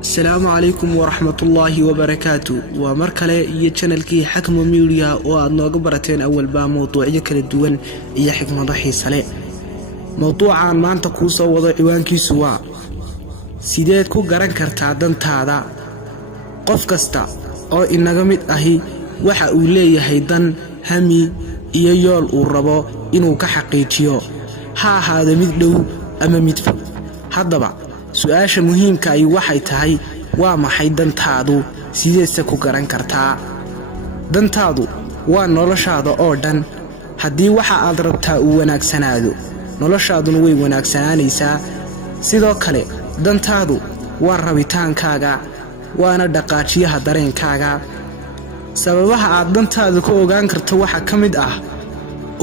السلام عليكم ورحمة الله وبركاته ومركلة يتشانلكي حكمة ميديا وأدنو قبرتين أول با موضوعية كلا دوان إيا حكمة ضحي صلاة موضوعا ما أنت كوصا وضع عوانكي سوا سيدات كو قران كرتا دان تادا قف كستا أو إنغا ميد أهي waxa uu leeyahay dan hami iyo yool uu rabo inuu ka xaqiijiyo ha ahaado mid dhow ama mid fog haddaba su'aasha muhiimka ay waxay tahay waa maxay dantaadu sideese ku garan kartaa dantaadu waa noloshaada oo dhan haddii waxa aad rabtaa uu wanaagsanaado noloshaaduna way wanaagsanaanaysaa sidoo kale dantaadu waa rabitaankaaga waana dhaqaajiyaha dareenkaaga sababaha aad dantaada ku ogaan karto waxa kamid ah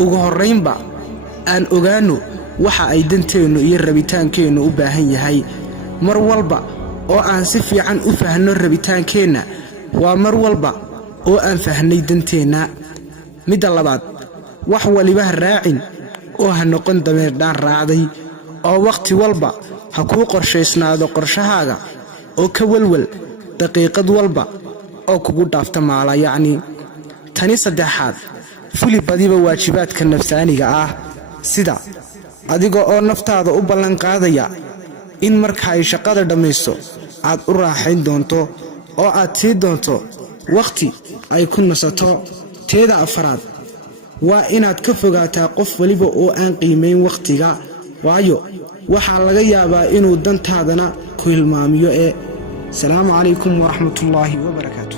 ugu horeynba aan ogaano waxa ay danteenu iyo rabitaankeenu u baahan yahay mar walba oo aan si fiican u faahno rabitaankeena waa mar walba oo aan fahnay danteena midda labaad wax waliba raacin oo ha noqon dameer dhaan raacday oo waqti walba ha ku qorsheysnaado qorshahaaga oo ka walwal daqiiqad walba oo kugu dhaafta maala yacni tani saddexaad fuli badiba waajibaadka nafsaaniga ah sida adiga oo naftaada u ballan qaadaya in marka ay shaqada dhamayso aad u raaxayn doonto oo aad sii doonto waqti ay ku nasato teeda afraad waa inaad ka fogaataa qof waliba oo aan qiimeyn waqtiga waayo waxaa laga yaabaa inuu dantaadana ku hilmaamiyo Salaamu calaykum wa rahmatullaahi wa barakaatuh.